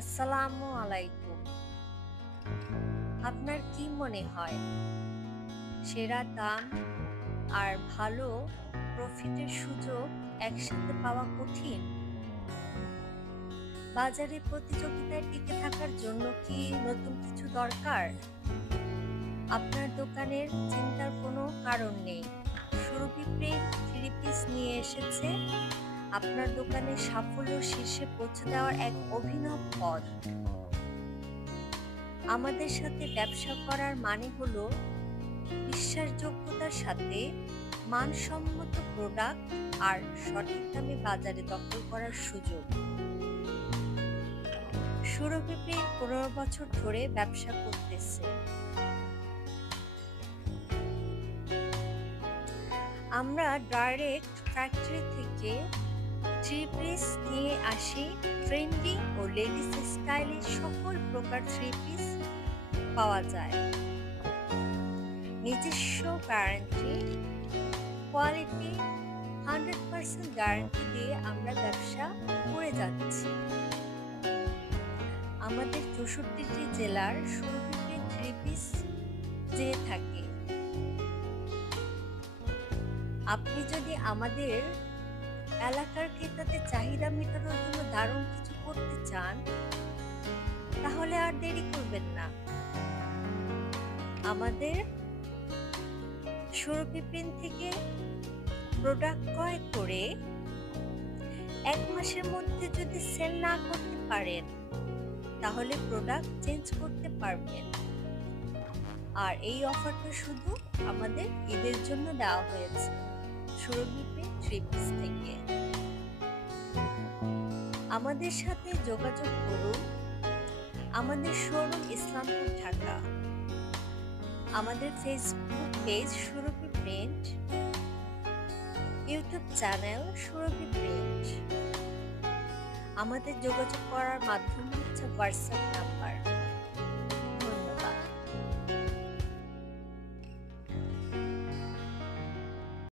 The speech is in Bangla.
আসসালামু আলাইকুম। আপনার কি মনে হয় সেরা দাম আর ভালো প্রফিটের সুযোগ একসাথে পাওয়া কঠিন? বাজারে প্রতিযোগিতায় টিকে থাকার জন্য কি নতুন কিছু দরকার? আপনার দোকানের চিন্তার কোনো কারণ নেই। সুরভি প্রিন্ট থ্রি পিস নিয়ে এসেছে আপনার দোকানের সাফল্য শীর্ষে পৌঁছে দেওয়ার এক অভিনব পথ। আমাদের সাথে ব্যবসা করার মানে হলো বিশ্বাসযোগ্যতার সাথে মানসম্মত প্রোডাক্ট আর সঠিক দামে বাজারে দখল করার সুযোগ। সুরভি প্রিন্ট 15 বছর ধরে ব্যবসা করতেছে। আমরা ডাইরেক্ট ফ্যাক্টরি থেকে থ্রি পিস নিয়ে আসি। ট্রেন্ডি ও লেডিস স্টাইলে সকল প্রকার থ্রি পিস পাওয়া যায়। নিজস্ব গ্যারান্টি, কোয়ালিটি 100% গ্যারান্টি দিয়ে আমরা ব্যবসা করে যাচ্ছি। আমাদের 64টি জেলার সুরভিতে থ্রি পিস যেয়ে থাকে। আপনি যদি আমাদের এলাকার ক্রেতাদের চাহিদা মেটানোর জন্য দারুণ কিছু করতে চান, তাহলে আর দেরি করবেন না। আমাদের সুরভি প্রিন্ট থেকে প্রোডাক্ট ক্রয় করে 1 মাসের মধ্যে যদি সেল না করতে পারেন, তাহলে প্রোডাক্ট চেঞ্জ করতে পারবেন। আর এই অফারটা শুধু আমাদের ঈদের জন্য দেওয়া হয়েছে সুরভি প্রিন্ট থ্রি পিস থেকে। আমাদের সাথে যোগাযোগ করুন। আমাদের শোরুম ইসলামপুর, ঢাকা। আমাদের ফেসবুক পেজ সুরভি প্রিন্ট, ইউটিউব চ্যানেল সুরভি প্রিন্ট। আমাদের যোগাযোগ করার মাধ্যম হচ্ছে হোয়াটসঅ্যাপ নাম্বার।